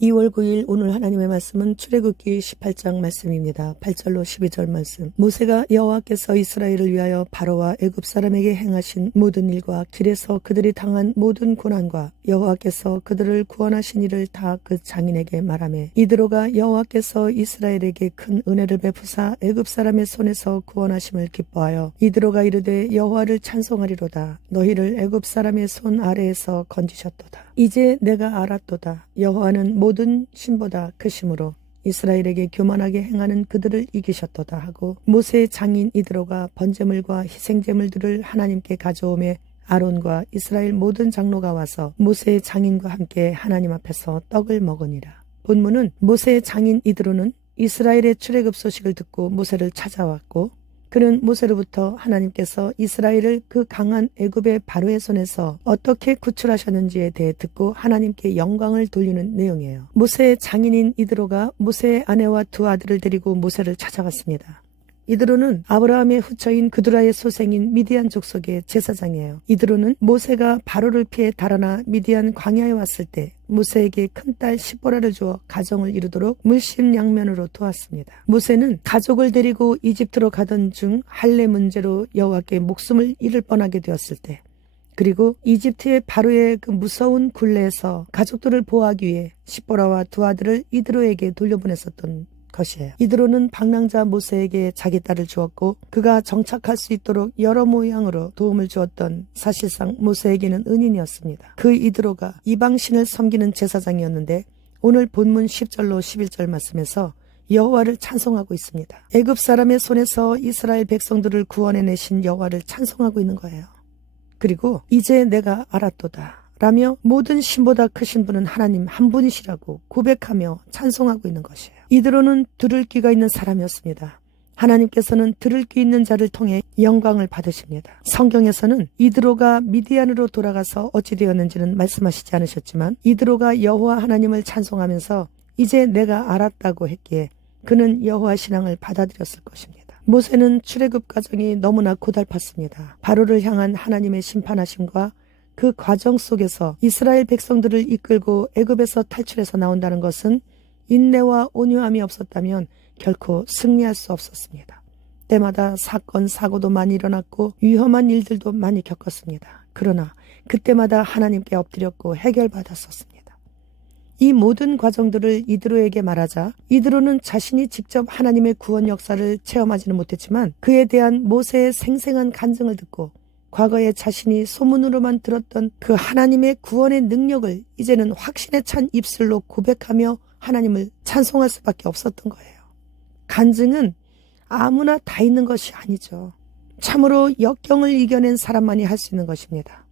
2월 9일 오늘 하나님의 말씀은 출애굽기 18장 말씀입니다. 8절로 12절 말씀. 모세가 여호와께서 이스라엘을 위하여 바로와 애굽 사람에게 행하신 모든 일과 길에서 그들이 당한 모든 고난과 여호와께서 그들을 구원하신 일을 다 그 장인에게 말하매 이드로가 여호와께서 이스라엘에게 큰 은혜를 베푸사 애굽 사람의 손에서 구원하심을 기뻐하여 이드로가 이르되 여호와를 찬송하리로다. 너희를 애굽 사람의 손 아래에서 건지셨도다. 이제 내가 알았도다. 여호와는 모든 신보다 크심으로 이스라엘에게 교만하게 행하는 그들을 이기셨도다 하고 모세의 장인 이드로가 번제물과 희생제물들을 하나님께 가져오매 아론과 이스라엘 모든 장로가 와서 모세의 장인과 함께 하나님 앞에서 떡을 먹으니라. 본문은 모세의 장인 이드로는 이스라엘의 출애굽 소식을 듣고 모세를 찾아왔고 그는 모세로부터 하나님께서 이스라엘을 그 강한 애굽의 바로의 손에서 어떻게 구출하셨는지에 대해 듣고 하나님께 영광을 돌리는 내용이에요. 모세의 장인인 이드로가 모세의 아내와 두 아들을 데리고 모세를 찾아갔습니다. 이드로는 아브라함의 후처인 그두라의 소생인 미디안 족속의 제사장이에요. 이드로는 모세가 바로를 피해 달아나 미디안 광야에 왔을 때 모세에게 큰딸 시보라를 주어 가정을 이루도록 물심양면으로 도왔습니다. 모세는 가족을 데리고 이집트로 가던 중 할례 문제로 여호와께 목숨을 잃을 뻔하게 되었을 때 그리고 이집트의 바로의 그 무서운 굴레에서 가족들을 보호하기 위해 시보라와 두 아들을 이드로에게 돌려보냈었던 것이에요. 이드로는 방랑자 모세에게 자기 딸을 주었고 그가 정착할 수 있도록 여러 모양으로 도움을 주었던 사실상 모세에게는 은인이었습니다. 그 이드로가 이방신을 섬기는 제사장이었는데 오늘 본문 10절로 11절 말씀에서 여호와를 찬송하고 있습니다. 애굽 사람의 손에서 이스라엘 백성들을 구원해내신 여호와를 찬송하고 있는 거예요. 그리고 이제 내가 알았도다 라며 모든 신보다 크신 분은 하나님 한 분이시라고 고백하며 찬송하고 있는 것이에요. 이드로는 들을 귀가 있는 사람이었습니다. 하나님께서는 들을 귀 있는 자를 통해 영광을 받으십니다. 성경에서는 이드로가 미디안으로 돌아가서 어찌 되었는지는 말씀하시지 않으셨지만 이드로가 여호와 하나님을 찬송하면서 이제 내가 알았다고 했기에 그는 여호와 신앙을 받아들였을 것입니다. 모세는 출애굽 과정이 너무나 고달팠습니다. 바로를 향한 하나님의 심판하심과 그 과정 속에서 이스라엘 백성들을 이끌고 애굽에서 탈출해서 나온다는 것은 인내와 온유함이 없었다면 결코 승리할 수 없었습니다. 때마다 사건, 사고도 많이 일어났고 위험한 일들도 많이 겪었습니다. 그러나 그때마다 하나님께 엎드렸고 해결받았었습니다. 이 모든 과정들을 이드로에게 말하자 이드로는 자신이 직접 하나님의 구원 역사를 체험하지는 못했지만 그에 대한 모세의 생생한 간증을 듣고 과거에 자신이 소문으로만 들었던 그 하나님의 구원의 능력을 이제는 확신에 찬 입술로 고백하며 하나님을 찬송할 수밖에 없었던 거예요. 간증은 아무나 다 있는 것이 아니죠. 참으로 역경을 이겨낸 사람만이 할 수 있는 것입니다.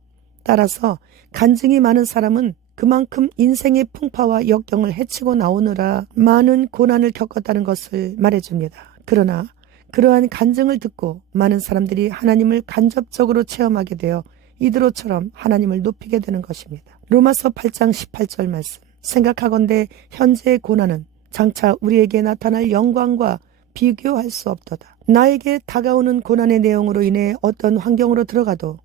따라서 간증이 많은 사람은 그만큼 인생의 풍파와 역경을 헤치고 나오느라 많은 고난을 겪었다는 것을 말해줍니다. 그러나 그러한 간증을 듣고 많은 사람들이 하나님을 간접적으로 체험하게 되어 이드로처럼 하나님을 높이게 되는 것입니다. 로마서 8장 18절 말씀. 생각하건대 현재의 고난은 장차 우리에게 나타날 영광과 비교할 수 없도다. 나에게 다가오는 고난의 내용으로 인해 어떤 환경으로 들어가도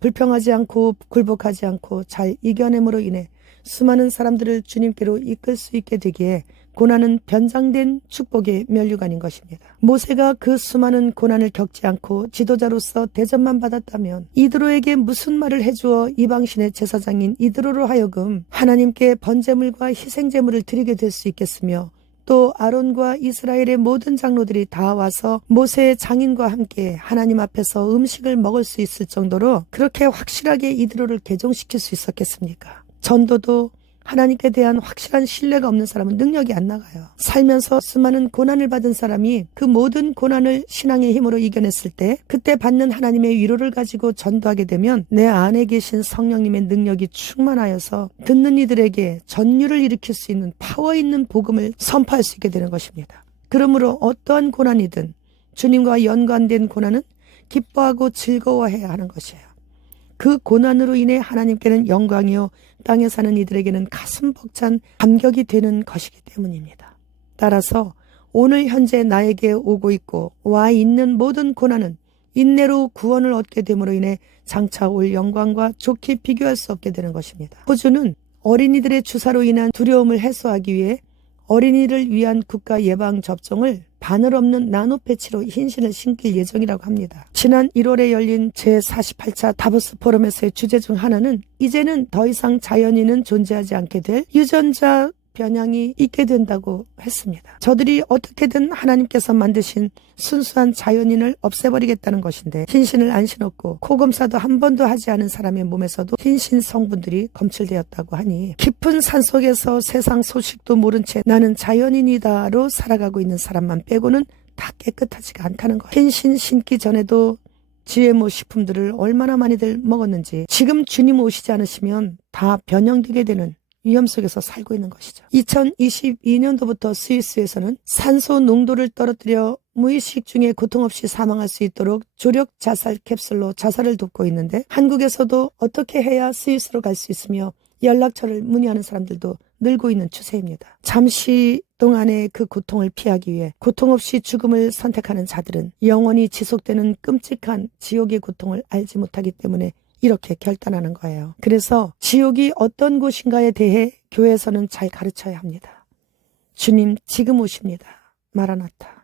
불평하지 않고 굴복하지 않고 잘 이겨냄으로 인해 수많은 사람들을 주님께로 이끌 수 있게 되기에 고난은 변장된 축복의 면류관인 것입니다. 모세가 그 수많은 고난을 겪지 않고 지도자로서 대접만 받았다면 이드로에게 무슨 말을 해주어 이방신의 제사장인 이드로로 하여금 하나님께 번제물과 희생제물을 드리게 될 수 있겠으며 또 아론과 이스라엘의 모든 장로들이 다 와서 모세의 장인과 함께 하나님 앞에서 음식을 먹을 수 있을 정도로 그렇게 확실하게 이드로를 개종시킬 수 있었겠습니까? 전도도 하나님께 대한 확실한 신뢰가 없는 사람은 능력이 안 나가요. 살면서 수많은 고난을 받은 사람이 그 모든 고난을 신앙의 힘으로 이겨냈을 때 그때 받는 하나님의 위로를 가지고 전도하게 되면 내 안에 계신 성령님의 능력이 충만하여서 듣는 이들에게 전율을 일으킬 수 있는 파워 있는 복음을 선포할 수 있게 되는 것입니다. 그러므로 어떠한 고난이든 주님과 연관된 고난은 기뻐하고 즐거워해야 하는 것이에요. 그 고난으로 인해 하나님께는 영광이요 땅에 사는 이들에게는 가슴 벅찬 감격이 되는 것이기 때문입니다. 따라서 오늘 현재 나에게 오고 있고 와 있는 모든 고난은 인내로 구원을 얻게 됨으로 인해 장차 올 영광과 좋게 비교할 수 없게 되는 것입니다. 호주는 어린이들의 주사로 인한 두려움을 해소하기 위해 어린이를 위한 국가 예방 접종을 바늘 없는 나노 패치로 흰신을 신길 예정이라고 합니다. 지난 1월에 열린 제48차 다보스 포럼에서의 주제 중 하나는 이제는 더 이상 자연인은 존재하지 않게 될 유전자 변형이 있게 된다고 했습니다. 저들이 어떻게든 하나님께서 만드신 순수한 자연인을 없애버리겠다는 것인데 흰신을 안 신었고 코검사도 한 번도 하지 않은 사람의 몸에서도 흰신 성분들이 검출되었다고 하니 깊은 산속에서 세상 소식도 모른 채 나는 자연인이다로 살아가고 있는 사람만 빼고는 다 깨끗하지가 않다는 거예요. 흰신 신기 전에도 GMO 식품들을 얼마나 많이들 먹었는지 지금 주님 오시지 않으시면 다 변형되게 되는 위험 속에서 살고 있는 것이죠. 2022년도부터 스위스에서는 산소 농도를 떨어뜨려 무의식 중에 고통 없이 사망할 수 있도록 조력 자살 캡슐로 자살을 돕고 있는데 한국에서도 어떻게 해야 스위스로 갈 수 있으며 연락처를 문의하는 사람들도 늘고 있는 추세입니다. 잠시 동안의 그 고통을 피하기 위해 고통 없이 죽음을 선택하는 자들은 영원히 지속되는 끔찍한 지옥의 고통을 알지 못하기 때문에 이렇게 결단하는 거예요. 그래서 지옥이 어떤 곳인가에 대해 교회에서는 잘 가르쳐야 합니다. 주님 지금 오십니다. 마라나타.